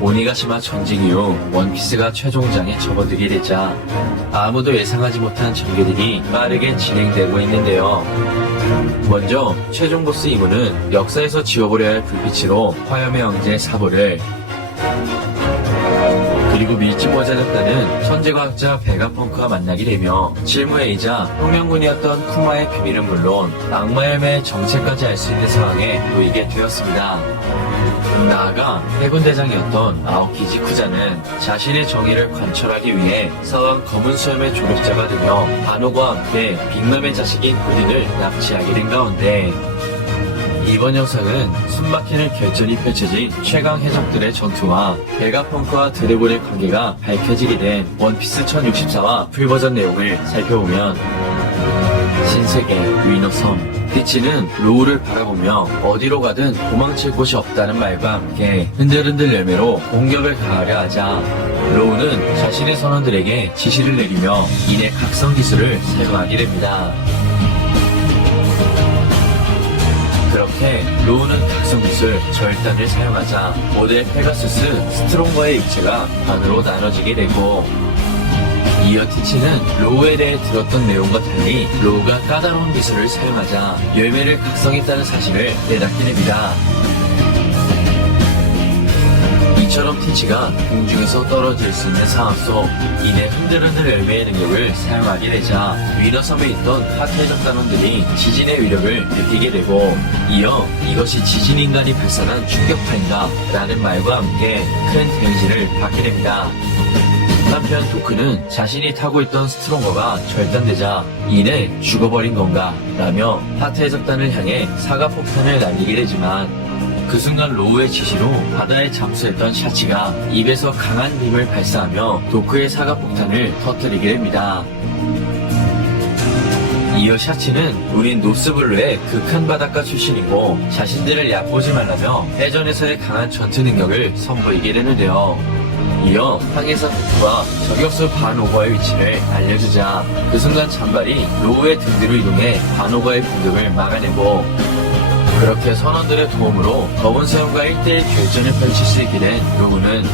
오니가시마 전직 이후 원피스가 최종장에 접어들게 되자 아무도 예상하지 못한 전개들이 빠르게 진행되고 있는데요. 먼저 최종 보스 이무는 역사에서 지워버려야 할 불빛으로 화염의 왕제 사보를, 그리고 밀집 모자였다는 천재과학자 베가펑크와 만나게 되며 실무회의자 혁명군이었던 쿠마의 비밀은 물론 악마열매의 정체까지 알 수 있는 상황에 놓이게 되었습니다. 나아가 해군대장이었던 아오키지 쿠자는 자신의 정의를 관철하기 위해 사왕 검은 수염의 조력자가 되며 바노과 함께 빅맘의 자식인 푸딩을 납치하게 된 가운데, 이번 영상은 숨막히는 결전이 펼쳐진 최강 해적들의 전투와 베가펑크와 드래곤의 관계가 밝혀지게 된 원피스 1064와 풀버전 내용을 살펴보면, 신세계 위너섬 티치는 로우를 바라보며 어디로 가든 도망칠 곳이 없다는 말과 함께 흔들흔들 열매로 공격을 가하려 하자 로우는 자신의 선원들에게 지시를 내리며 이내 각성 기술을 사용하게 됩니다. 그렇게 로우는 각성기술 절단을 사용하자 모델 페가수스 스트롱거의 입체가 반으로 나눠지게 되고, 이어 티치는 로우에 대해 들었던 내용과 달리 로우가 까다로운 기술을 사용하자 열매를 각성했다는 사실을 깨닫게 됩니다. 이처럼 티치가 공중에서 떨어질 수 있는 상황 속 이내 흔들흔들 열매의 능력을 사용하게 되자 위너섬에 있던 하트해적 단원들이 지진의 위력을 느끼게 되고, 이어 이것이 지진인간이 발산한 충격파인가 라는 말과 함께 큰 데미지를 받게 됩니다. 한편 도크는 자신이 타고 있던 스트롱거가 절단되자 이내 죽어버린 건가 라며 하트해적단을 향해 사과폭탄을 날리게 되지만, 그 순간 로우의 지시로 바다에 잠수했던 샤치가 입에서 강한 빔을 발사하며 도크의 사과폭탄을 터뜨리게 됩니다. 이어 샤치는 우린 노스블루의 극한 바닷가 출신이고 자신들을 얕보지 말라며 해전에서의 강한 전투 능력을 선보이게 되는데요. 이어 항해사 도크와 저격수 반오버의 위치를 알려주자 그 순간 잔발이 로우의 등 뒤로 이동해 반오버의 공격을 막아내고, 그렇게 선원들의 도움으로 검은 수염과 1대1 결전을 펼칠 수 있게 된 로우는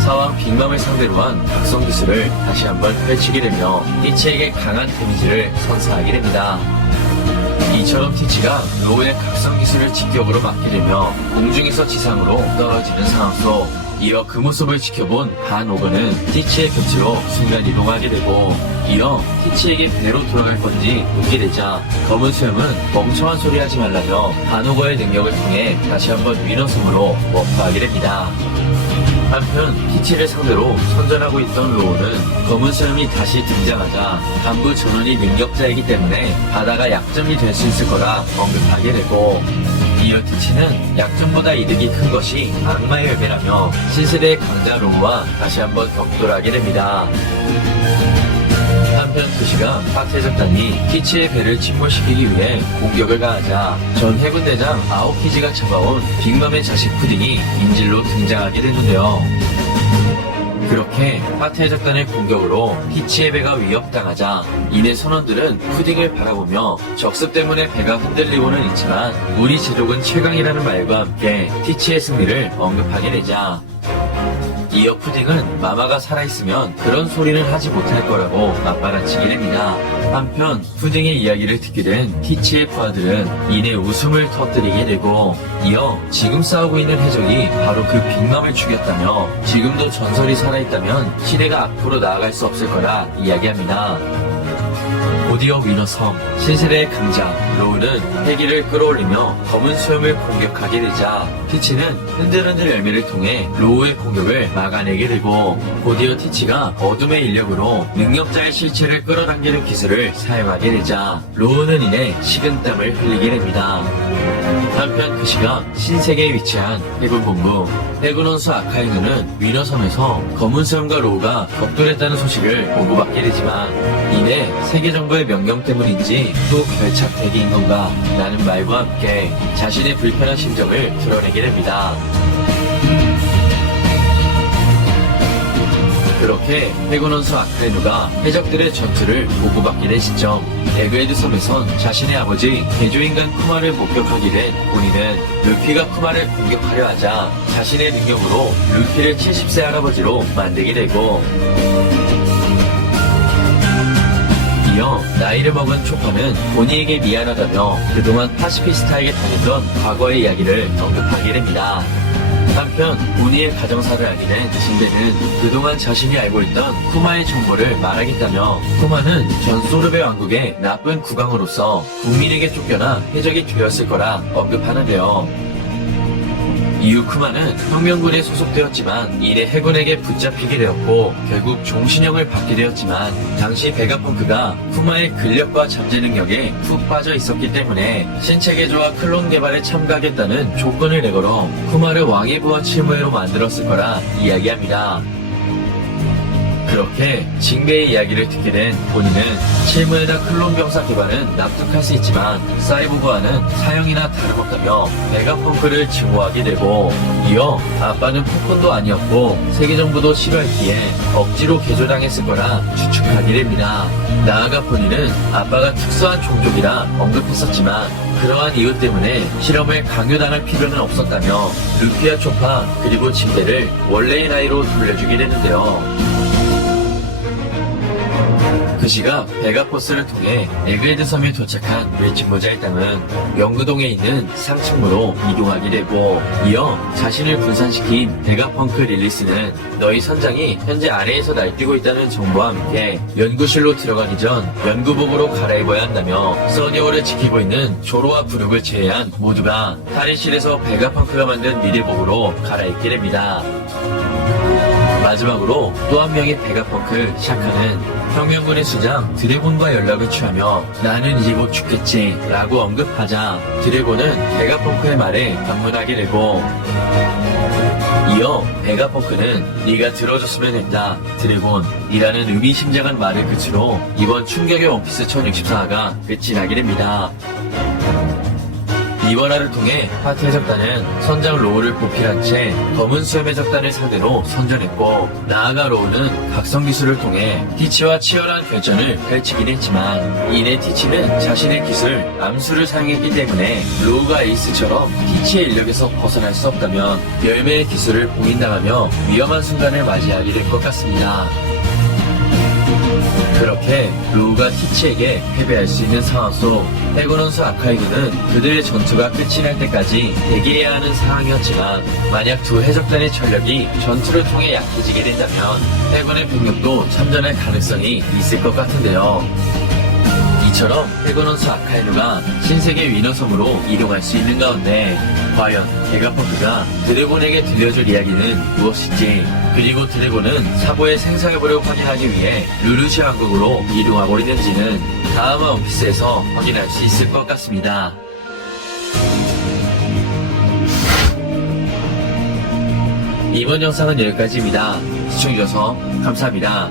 사왕 빅맘을 상대로 한 각성 기술을 다시 한번 펼치게 되며 티치에게 강한 데미지를 선사하게 됩니다. 이처럼 티치가 로우의 각성 기술을 직격으로 맞게 되며 공중에서 지상으로 떨어지는 상황 속, 이어 그 모습을 지켜본 반오버는 티치의 곁으로 순간 이동하게 되고, 이어 티치에게 배로 돌아갈 건지 묻게 되자 검은 수염은 멍청한 소리 하지 말라며 반오버의 능력을 통해 다시 한번 위너섬으로 워프하게 됩니다. 한편 티치를 상대로 선전하고 있던 로우는 검은 수염이 다시 등장하자 간부 전원이 능력자이기 때문에 바다가 약점이 될 수 있을 거라 언급하게 되고, 이어 티치는 약점보다 이득이 큰 것이 악마의 열매라며 신세대의 강자 로우와 다시 한번 격돌하게 됩니다. 한편 그 시간 하트해적단이 티치의 배를 침몰시키기 위해 공격을 가하자 전 해군대장 아오키지가 잡아온 빅맘의 자식 푸딩이 인질로 등장하게 되는데요. 그렇게 하트해적단의 공격으로 티치의 배가 위협당하자 이내 선원들은 푸딩을 바라보며 적습 때문에 배가 흔들리고는 있지만 우리 제족은 최강이라는 말과 함께 티치의 승리를 언급하게 되자, 이어 푸딩은 마마가 살아있으면 그런 소리는 하지 못할 거라고 맞받아치게 됩니다. 한편 푸딩의 이야기를 듣게 된 티치의 부하들은 이내 웃음을 터뜨리게 되고, 이어 지금 싸우고 있는 해적이 바로 그 빅맘을 죽였다며 지금도 전설이 살아있다면 시대가 앞으로 나아갈 수 없을 거라 이야기합니다. 곧이어 위너섬 신세대의 강자 로우는 헬기를 끌어올리며 검은 수염을 공격하게 되자 티치는 흔들흔들 열매를 통해 로우의 공격을 막아내게 되고, 곧이어 티치가 어둠의 인력으로 능력자의 실체를 끌어당기는 기술을 사용하게 되자 로우는 이내 식은땀을 흘리게 됩니다. 한편 그 시각 신세계에 위치한 해군본부 해군원수 아카이누는 위너섬에서 검은 수염과 로우가 격돌했다는 소식을 보고받게 되지만, 이내 세계정부의 명령 때문인지 또 결착 대기인 건가 라는 말과 함께 자신의 불편한 심정을 드러내게 됩니다. 그렇게 그렇게 해군 원수 아크레누가 해적들의 전투를 보고받게 된 시점, 에그헤드 섬에선 자신의 아버지 개조인간 쿠마를 목격하게 된 본인은 루피가 쿠마를 공격하려 하자 자신의 능력으로 루피를 70세 할아버지로 만들게 되고, 이어 나이를 먹은 초파는 보니에게 미안하다며 그동안 파시피스타에게 당했던 과거의 이야기를 언급하게 됩니다. 한편 보니의 가정사를 알게 된 진베는 그동안 자신이 알고 있던 쿠마의 정보를 말하겠다며, 쿠마는 전 소르베 왕국의 나쁜 국왕으로서 국민에게 쫓겨나 해적이 되었을 거라 언급하는데요. 이후 쿠마는 혁명군에 소속되었지만 이래 해군에게 붙잡히게 되었고 결국 종신형을 받게 되었지만, 당시 베가펑크가 쿠마의 근력과 잠재 능력에 푹 빠져 있었기 때문에 신체 개조와 클론 개발에 참가하겠다는 조건을 내걸어 쿠마를 왕의 부하 칠무회로 만들었을 거라 이야기합니다. 그렇게 징베의 이야기를 듣게 된 본인은 칠무에다 클론 병사 개발은 납득할 수 있지만 사이보그와는 사형이나 다름없다며 베가펑크를 증오하게 되고, 이어 아빠는 폭군도 아니었고 세계정부도 싫어했기에 억지로 개조당했을 거라 추측하게 됩니다. 나아가 본인은 아빠가 특수한 종족이라 언급했었지만 그러한 이유 때문에 실험을 강요당할 필요는 없었다며 루피와 초파 그리고 징베를 원래의 나이로 돌려주게 되는데요. 그 시각 베가포스를 통해 에그헤드 섬에 도착한 외침모자 일당은 영구동에 있는 상층부로 이동하게 되고, 이어 자신을 분산시킨 베가펑크 릴리스는 너희 선장이 현재 아래에서 날뛰고 있다는 정보와 함께 연구실로 들어가기 전 연구복으로 갈아입어야 한다며 써니오를 지키고 있는 조로와 브룩을 제외한 모두가 탈의실에서 베가펑크가 만든 미래복으로 갈아입게 됩니다. 마지막으로 또 한 명의 베가펑크 샤카는 혁명군의 수장 드래곤과 연락을 취하며 나는 이제 곧 죽겠지 라고 언급하자 드래곤은 베가펑크의 말에 반문하게 되고, 이어 베가펑크는 네가 들어줬으면 했다 드래곤 이라는 의미심장한 말을 끝으로 이번 충격의 원피스 1064화가 끝이 나게 됩니다. 이번 화를 통해 파티 해적단은 선장 로우를 보필한 채 검은 수염 해적단을 상대로 선전했고, 나아가 로우는 각성 기술을 통해 티치와 치열한 결전을 펼치긴 했지만 이내 티치는 자신의 기술 암수를 사용했기 때문에 로우가 에이스처럼 티치의 인력에서 벗어날 수 없다면 열매의 기술을 봉인당하며 위험한 순간을 맞이하게 될 것 같습니다. 그렇게 로우가 티치에게 패배할 수 있는 상황 속 해군 원수 아카이누는 그들의 전투가 끝이 날 때까지 대기해야 하는 상황이었지만, 만약 두 해적단의 전력이 전투를 통해 약해지게 된다면 해군의 병력도 참전할 가능성이 있을 것 같은데요. 이처럼 해군 원수 아카이누가 신세계 위너섬으로 이동할 수 있는 가운데 과연 베가펑크가 드래곤에게 들려줄 이야기는 무엇일지, 그리고 드래곤은 사보의 생사여부를 확인하기 위해 루루시 왕국으로 이동하고 있는지는 다음 원피스에서 확인할 수 있을 것 같습니다. 이번 영상은 여기까지입니다. 시청해주셔서 감사합니다.